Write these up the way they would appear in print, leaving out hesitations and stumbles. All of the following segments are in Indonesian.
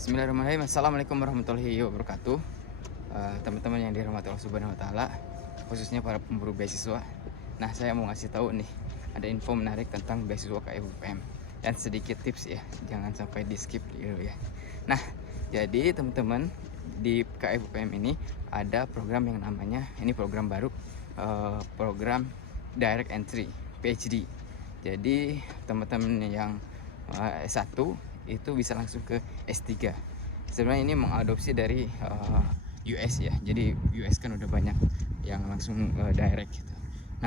Bismillahirrahmanirrahim. Assalamualaikum warahmatullahi wabarakatuh. Teman-teman yang dirahmati Allah Subhanahu wa taala, khususnya para pemburu beasiswa. Nah, saya mau ngasih tahu nih, ada info menarik tentang beasiswa KIUPM dan sedikit tips ya, jangan sampai di-skip dulu ya. Nah, jadi teman-teman di KIUPM ini ada program yang namanya, ini program baru, program Direct Entry PhD. Jadi teman-teman yang S1 itu bisa langsung ke S3. Sebenarnya ini mengadopsi dari US ya. Jadi US kan udah banyak yang langsung direct gitu.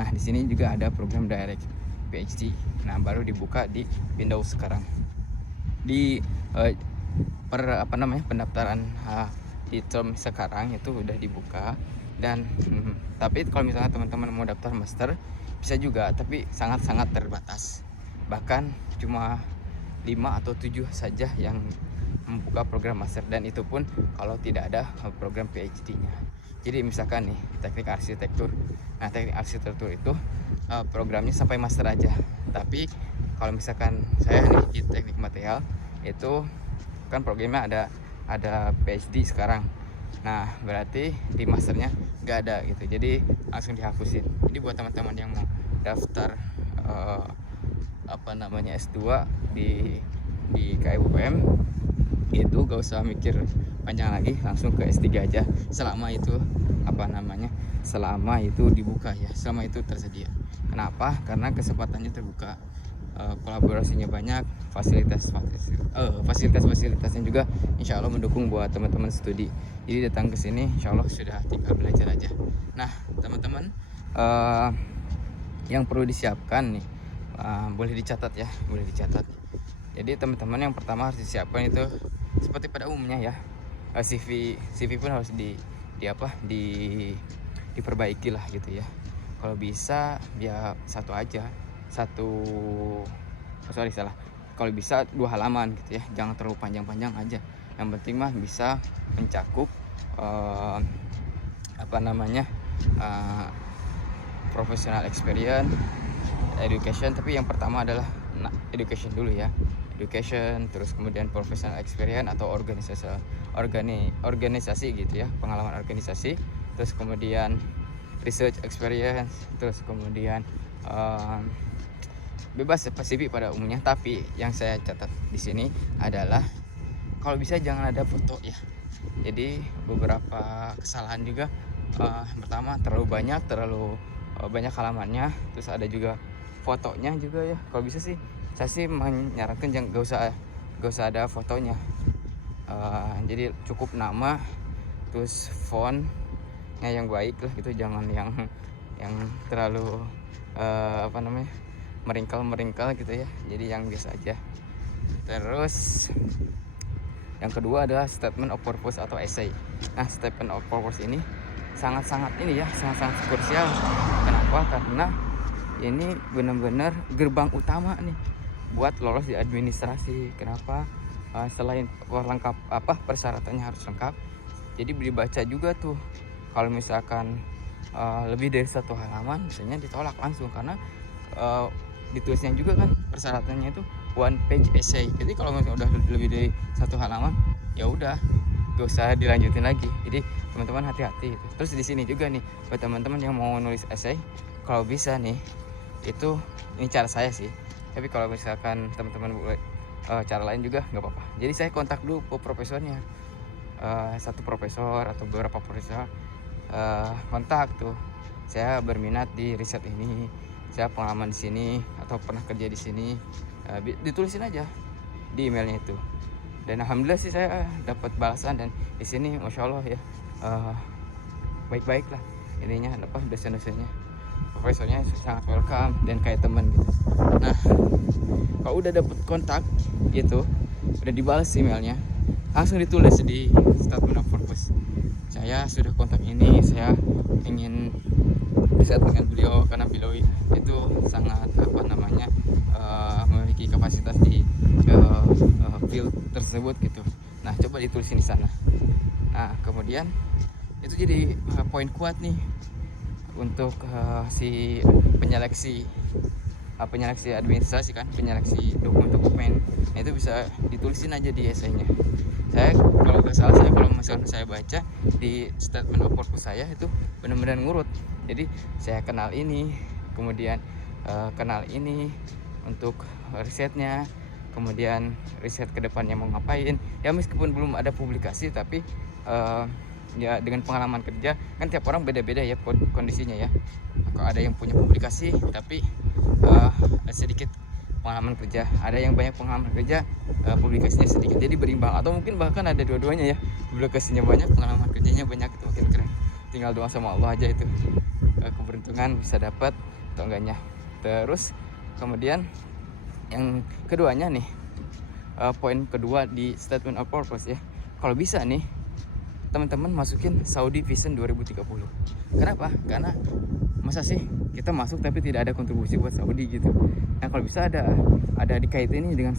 Nah, di sini juga ada program direct PhD. Nah, baru dibuka di Windows sekarang. Di pendaftaran di term sekarang itu udah dibuka dan tapi kalau misalnya teman-teman mau daftar master bisa juga, tapi sangat-sangat terbatas. Bahkan cuma 5 atau 7 saja yang membuka program master, dan itu pun kalau tidak ada program PhD-nya. Jadi misalkan nih teknik arsitektur. Nah, teknik arsitektur itu programnya sampai master aja. Tapi kalau misalkan saya nih di teknik material itu kan programnya ada PhD sekarang. Nah, berarti di masternya nggak ada gitu. Jadi langsung dihapusin. Jadi buat teman-teman yang mau daftar S2 di KIUPM itu gak usah mikir panjang lagi, langsung ke S3 aja selama itu selama itu dibuka ya, selama itu tersedia. Kenapa? Karena kesempatannya terbuka, kolaborasinya banyak, fasilitasnya juga insya Allah mendukung buat teman-teman studi. Jadi datang ke sini insya Allah sudah tinggal belajar aja. Nah, teman-teman yang perlu disiapkan nih, boleh dicatat ya, boleh dicatat. Jadi teman-teman yang pertama harus disiapkan itu seperti pada umumnya ya, CV pun harus diperbaiki lah gitu ya. Kalau bisa ya kalau bisa 2 halaman gitu ya, jangan terlalu panjang-panjang aja. Yang penting mah bisa mencakup professional experience, education. Tapi yang pertama adalah education dulu ya, education, terus kemudian professional experience atau organisasi gitu ya, pengalaman organisasi, terus kemudian research experience, terus kemudian bebas spesifik pada umumnya. Tapi yang saya catat di sini adalah kalau bisa jangan ada foto ya. Jadi beberapa kesalahan juga, pertama terlalu banyak halamannya, terus ada juga fotonya juga ya. Kalau bisa sih saya sih menyarankan jangan, gak usah ada fotonya. Jadi cukup nama, terus fontnya yang baik lah gitu, jangan yang terlalu meringkal gitu ya. Jadi yang biasa aja. Terus yang kedua adalah statement of purpose atau essay. Nah, statement of purpose ini sangat-sangat krusial. Kenapa? Karena ini benar-benar gerbang utama nih buat lolos di administrasi. Kenapa? Selain persyaratannya harus lengkap, jadi dibaca juga tuh. Kalau misalkan lebih dari 1 halaman misalnya ditolak langsung, karena ditulisnya juga kan persyaratannya itu 1 page essay. Jadi kalau misalnya udah lebih dari 1 halaman ya udah gak usah dilanjutin lagi. Jadi teman-teman hati-hati. Terus di sini juga nih buat teman-teman yang mau nulis essay, kalau bisa nih, ini cara saya sih, tapi kalau misalkan teman-teman boleh cara lain juga nggak apa-apa. Jadi saya kontak dulu ke profesornya, satu profesor atau beberapa profesor, kontak tuh, saya berminat di riset ini, saya pengalaman di sini atau pernah kerja di sini, ditulisin aja di emailnya itu. Dan alhamdulillah sih saya dapat balasan, dan di sini masya Allah ya, baik-baik lah ininya, dosen-dosennya, profesornya sangat welcome dan kayak teman gitu. Nah, kalau udah dapet kontak gitu, udah dibalas emailnya, langsung ditulis di statement of purpose, saya sudah kontak ini, saya ingin riset dengan beliau karena beliau itu sangat memiliki kapasitas di field tersebut gitu. Nah, coba ditulisin di sana. Nah, kemudian itu jadi poin kuat nih untuk si penyeleksi penyeleksi administrasi kan, penyeleksi dokumen-dokumen. Nah, itu bisa ditulisin aja di esainya. Saya kalau nggak salah, kalau misalkan saya baca di statement of purpose saya itu benar-benar ngurut. Jadi saya kenal ini, kemudian kenal ini untuk risetnya, kemudian riset ke depannya mau ngapain. Ya meskipun belum ada publikasi, tapi ya dengan pengalaman kerja kan tiap orang beda-beda ya kondisinya ya. Kalau ada yang punya publikasi tapi sedikit pengalaman kerja, ada yang banyak pengalaman kerja, publikasinya sedikit, jadi berimbang. Atau mungkin bahkan ada dua-duanya ya, publikasinya banyak, pengalaman kerjanya banyak, itu makin keren. Tinggal doa sama Allah aja itu, keberuntungan bisa dapat atau enggaknya. Terus kemudian yang keduanya nih, poin kedua di statement of purpose ya, kalau bisa nih teman-teman masukin Saudi Vision 2030. Kenapa? Karena masa sih kita masuk tapi tidak ada kontribusi buat Saudi gitu. Nah kalau bisa ada dikaitin ini dengan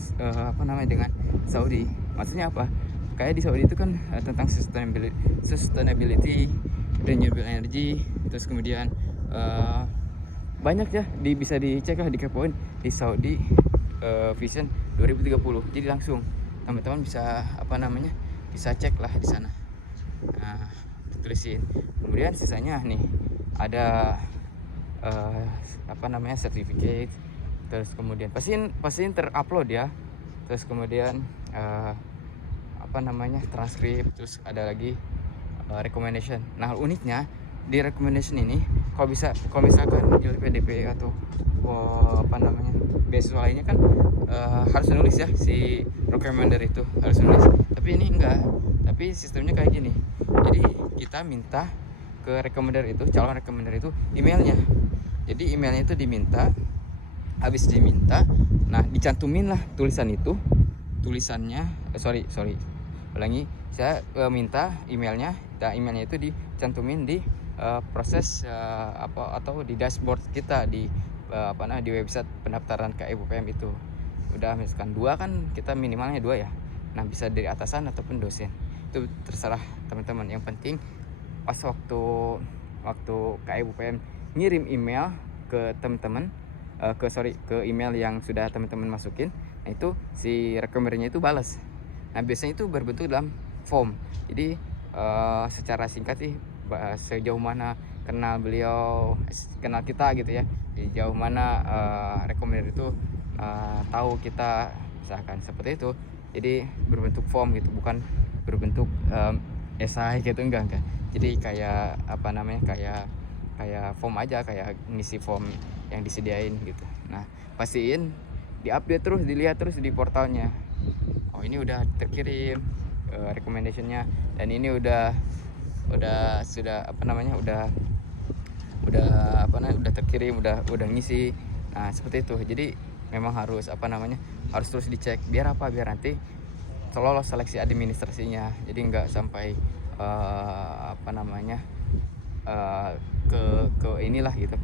dengan Saudi. Maksudnya apa? Kayak di Saudi itu kan tentang sustainability, renewable energy, terus kemudian banyak ya, bisa dicek lah, dikepoin di Saudi Vision 2030. Jadi langsung teman-teman bisa bisa cek lah di sana. Nah, tulisin. Kemudian sisanya nih ada certificate, terus kemudian pastiin terupload ya. Terus kemudian transkrip, terus ada lagi recommendation. Nah, uniknya di recommendation ini kalau misalkan LPDP atau beasiswa lainnya kan harus nulis ya, si recommender itu harus nulis. Tapi ini enggak. Tapi sistemnya kayak gini. Jadi kita minta ke recommender itu, calon recommender itu emailnya. Jadi emailnya itu diminta, habis diminta, nah dicantumin lah tulisannya. Ulangi, saya minta emailnya. Nah, emailnya itu dicantumin di proses atau di dashboard kita di di website pendaftaran KIUPM itu. Udah misalkan 2 kan, kita minimalnya 2 ya. Nah, bisa dari atasan ataupun dosen. Itu terserah teman-teman. Yang penting pas waktu KIUPM ngirim email ke teman-teman, ke email yang sudah teman-teman masukin, nah itu si recommendernya itu balas. Nah, biasanya itu berbentuk dalam form. Jadi secara singkat sih, sejauh mana kenal beliau, kenal kita gitu ya, sejauh mana recommender itu tahu kita, misalkan seperti itu. Jadi berbentuk form gitu, bukan berbentuk esai gitu, enggak. Jadi kayak kayak form aja, kayak ngisi form yang disediain gitu. Nah, pastiin diupdate terus, dilihat terus di portalnya. Oh, ini udah terkirim recommendationnya, dan ini udah terkirim, udah ngisi. Nah, seperti itu. Jadi memang harus harus terus dicek, biar nanti lolos seleksi administrasinya. Jadi nggak sampai ke inilah gitu,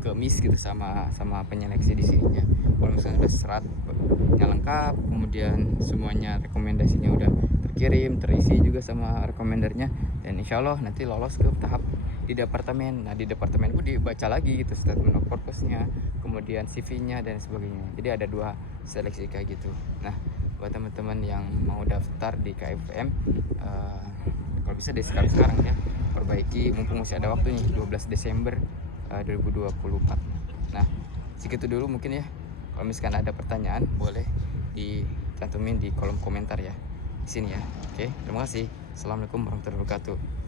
ke miss gitu sama penyeleksi di sininya. Kalau misalnya udah seratnya lengkap, kemudian semuanya rekomendasinya udah terkirim, terisi juga sama rekomendernya, dan insya Allah nanti lolos ke tahap di departemen. Nah, di departemen pun dibaca lagi gitu statement of purpose-nya, kemudian CV-nya dan sebagainya. Jadi ada 2 seleksi kayak gitu. Nah, buat teman-teman yang mau daftar di KIUPM, kalau bisa dari sekarang ya, perbaiki mumpung masih ada waktunya, 12 Desember 2024. Nah, segitu dulu mungkin ya. Kalau misalkan ada pertanyaan boleh dicantumin di kolom komentar ya di sini ya. Oke, terima kasih. Assalamualaikum warahmatullahi wabarakatuh.